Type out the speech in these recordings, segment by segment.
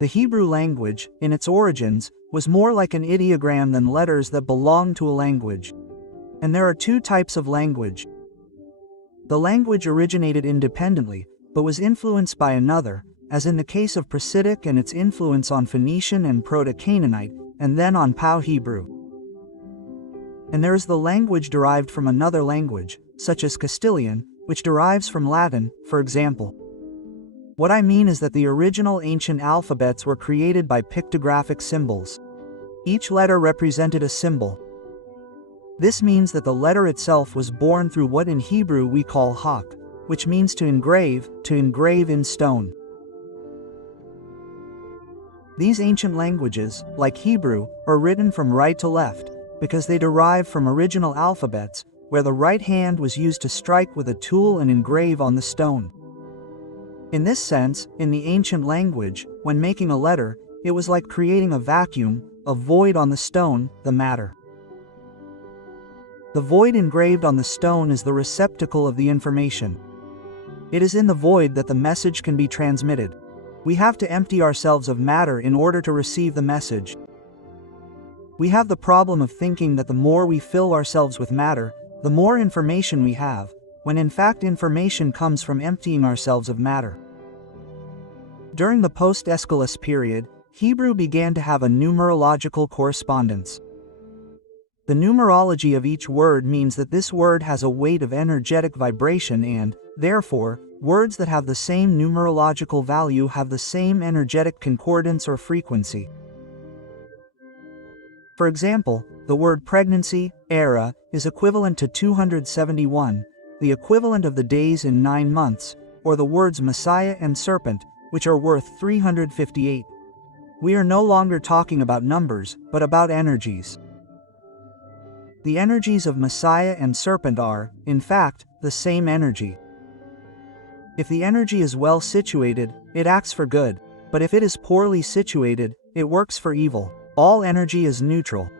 The Hebrew language, in its origins, was more like an ideogram than letters that belonged to a language. And there are two types of language. The language originated independently, but was influenced by another, as in the case of Praesidic and its influence on Phoenician and Proto-Canaanite, and then on Pau Hebrew. And there is the language derived from another language, such as Castilian, which derives from Latin, for example. What I mean is that the original ancient alphabets were created by pictographic symbols. Each letter represented a symbol. This means that the letter itself was born through what in Hebrew we call hak, which means to engrave in stone. These ancient languages, like Hebrew, are written from right to left, because they derive from original alphabets, where the right hand was used to strike with a tool and engrave on the stone. In this sense, in the ancient language, when making a letter, it was like creating a vacuum, a void on the stone, the matter. The void engraved on the stone is the receptacle of the information. It is in the void that the message can be transmitted. We have to empty ourselves of matter in order to receive the message. We have the problem of thinking that the more we fill ourselves with matter, the more information we have, when in fact information comes from emptying ourselves of matter. During the post-Aeschylus period, Hebrew began to have a numerological correspondence. The numerology of each word means that this word has a weight of energetic vibration and, therefore, words that have the same numerological value have the same energetic concordance or frequency. For example, the word pregnancy, era, is equivalent to 271, the equivalent of the days in 9 months, or the words Messiah and serpent, which are worth 358. We are no longer talking about numbers, but about energies. The energies of Messiah and serpent are, in fact, the same energy. If the energy is well situated, it acts for good, but if it is poorly situated, it works for evil. All energy is neutral.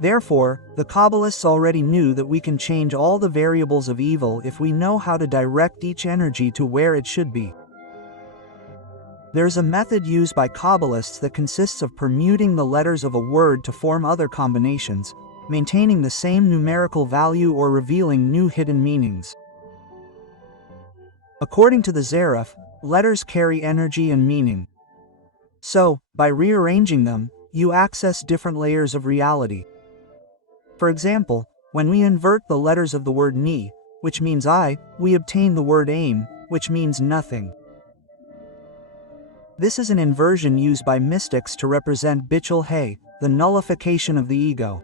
Therefore, the Kabbalists already knew that we can change all the variables of evil if we know how to direct each energy to where it should be. There is a method used by Kabbalists that consists of permuting the letters of a word to form other combinations, maintaining the same numerical value or revealing new hidden meanings. According to the Zarif, letters carry energy and meaning. So, by rearranging them, you access different layers of reality. For example, when we invert the letters of the word ni, which means I, we obtain the word aim, which means nothing. This is an inversion used by mystics to represent Bichul Hay, the nullification of the ego.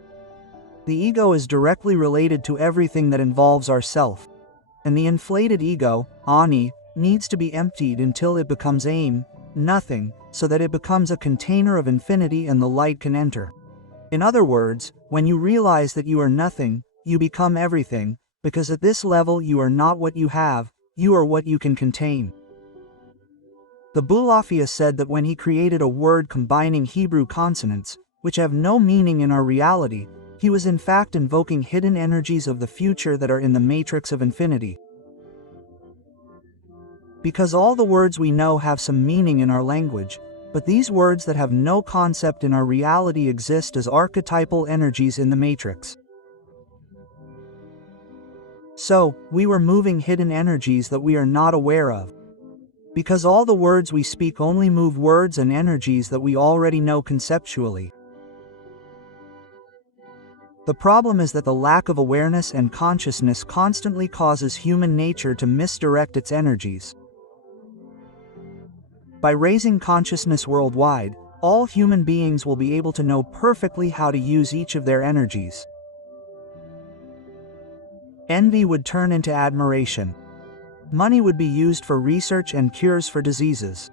The ego is directly related to everything that involves ourself. And the inflated ego, ani, needs to be emptied until it becomes aim, nothing, so that it becomes a container of infinity and the light can enter. In other words, when you realize that you are nothing, you become everything, because at this level you are not what you have, you are what you can contain. The Bulafia said that when he created a word combining Hebrew consonants, which have no meaning in our reality, he was in fact invoking hidden energies of the future that are in the matrix of infinity. Because all the words we know have some meaning in our language, but these words that have no concept in our reality exist as archetypal energies in the matrix. So, we were moving hidden energies that we are not aware of. Because all the words we speak only move words and energies that we already know conceptually. The problem is that the lack of awareness and consciousness constantly causes human nature to misdirect its energies. By raising consciousness worldwide, all human beings will be able to know perfectly how to use each of their energies. Envy would turn into admiration. Money would be used for research and cures for diseases.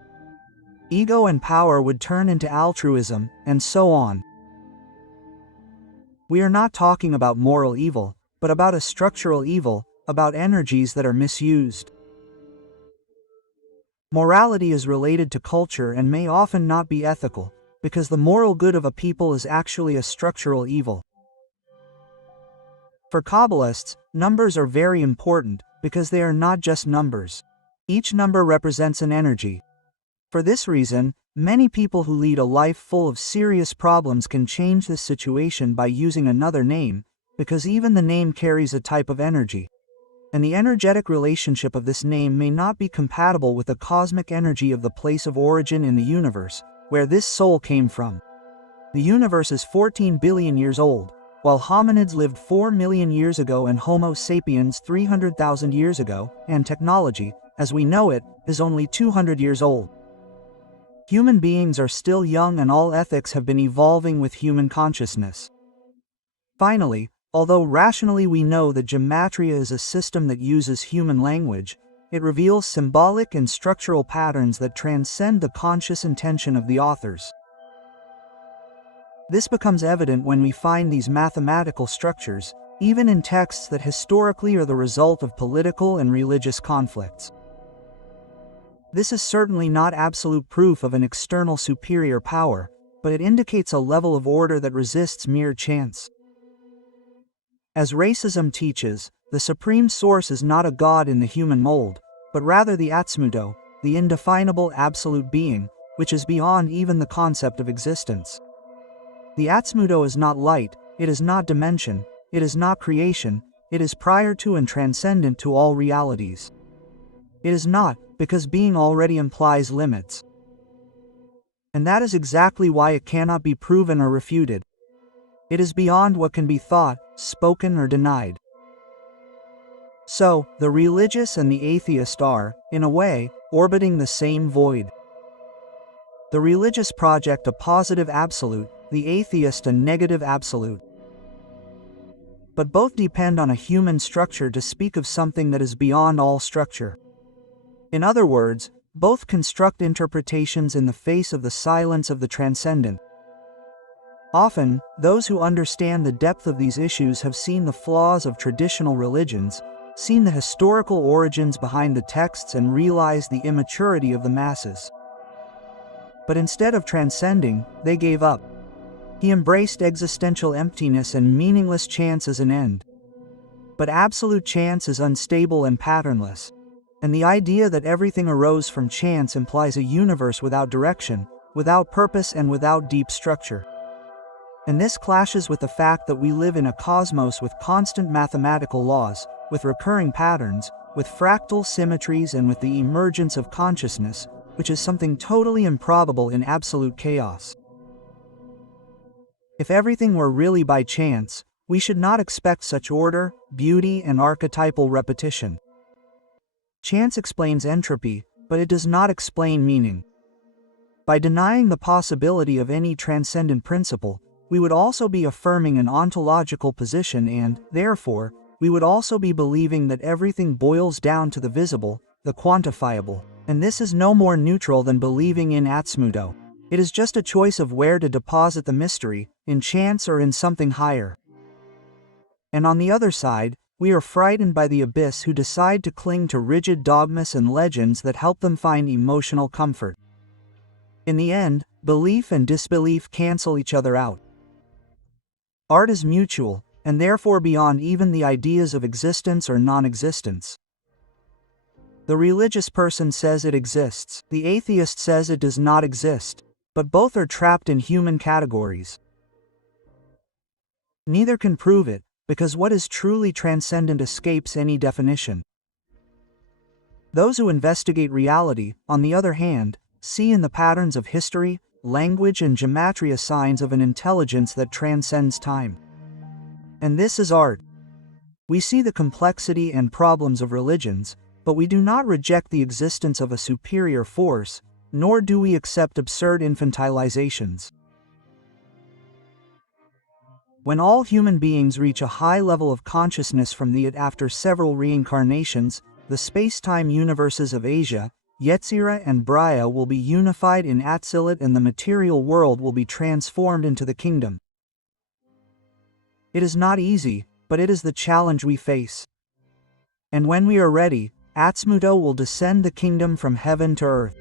Ego and power would turn into altruism, and so on. We are not talking about moral evil, but about a structural evil, about energies that are misused. Morality is related to culture and may often not be ethical, because the moral good of a people is actually a structural evil. For Kabbalists, numbers are very important, because they are not just numbers. Each number represents an energy. For this reason, many people who lead a life full of serious problems can change this situation by using another name, because even the name carries a type of energy. And the energetic relationship of this name may not be compatible with the cosmic energy of the place of origin in the universe, where this soul came from. The universe is 14 billion years old, while hominids lived 4 million years ago and Homo sapiens 300,000 years ago, and technology, as we know it, is only 200 years old. Human beings are still young and all ethics have been evolving with human consciousness. Finally, although rationally we know that gematria is a system that uses human language, it reveals symbolic and structural patterns that transcend the conscious intention of the authors. This becomes evident when we find these mathematical structures, even in texts that historically are the result of political and religious conflicts. This is certainly not absolute proof of an external superior power, but it indicates a level of order that resists mere chance. As racism teaches, the supreme source is not a god in the human mold, but rather the Atzmudo, the indefinable absolute being, which is beyond even the concept of existence. The Atzmudo is not light, it is not dimension, it is not creation, it is prior to and transcendent to all realities. It is not, because being already implies limits. And that is exactly why it cannot be proven or refuted. It is beyond what can be thought, spoken, or denied. So, the religious and the atheist are, in a way, orbiting the same void. The religious project a positive absolute, the atheist a negative absolute. But both depend on a human structure to speak of something that is beyond all structure. In other words, both construct interpretations in the face of the silence of the transcendent. Often, those who understand the depth of these issues have seen the flaws of traditional religions, seen the historical origins behind the texts, and realized the immaturity of the masses. But instead of transcending, they gave up. He embraced existential emptiness and meaningless chance as an end. But absolute chance is unstable and patternless. And the idea that everything arose from chance implies a universe without direction, without purpose, and without deep structure. And this clashes with the fact that we live in a cosmos with constant mathematical laws, with recurring patterns, with fractal symmetries, and with the emergence of consciousness, which is something totally improbable in absolute chaos. If everything were really by chance, we should not expect such order, beauty, and archetypal repetition. Chance explains entropy, but it does not explain meaning. By denying the possibility of any transcendent principle, we would also be affirming an ontological position and, therefore, we would also be believing that everything boils down to the visible, the quantifiable. And this is no more neutral than believing in Atzmudo. It is just a choice of where to deposit the mystery, in chance or in something higher. And on the other side, we are frightened by the abyss who decide to cling to rigid dogmas and legends that help them find emotional comfort. In the end, belief and disbelief cancel each other out. Art is mutual, and therefore beyond even the ideas of existence or non-existence. The religious person says it exists, the atheist says it does not exist, but both are trapped in human categories. Neither can prove it, because what is truly transcendent escapes any definition. Those who investigate reality, on the other hand, see in the patterns of history, language, and gematria signs of an intelligence that transcends time. And this is art. We see the complexity and problems of religions, but we do not reject the existence of a superior force, nor do we accept absurd infantilizations. When all human beings reach a high level of consciousness from the id after several reincarnations, the space-time universes of Asia, Yetzirah and Briah will be unified in Atzilut, and the material world will be transformed into the kingdom. It is not easy, but it is the challenge we face. And when we are ready, Atzmudo will descend the kingdom from heaven to earth.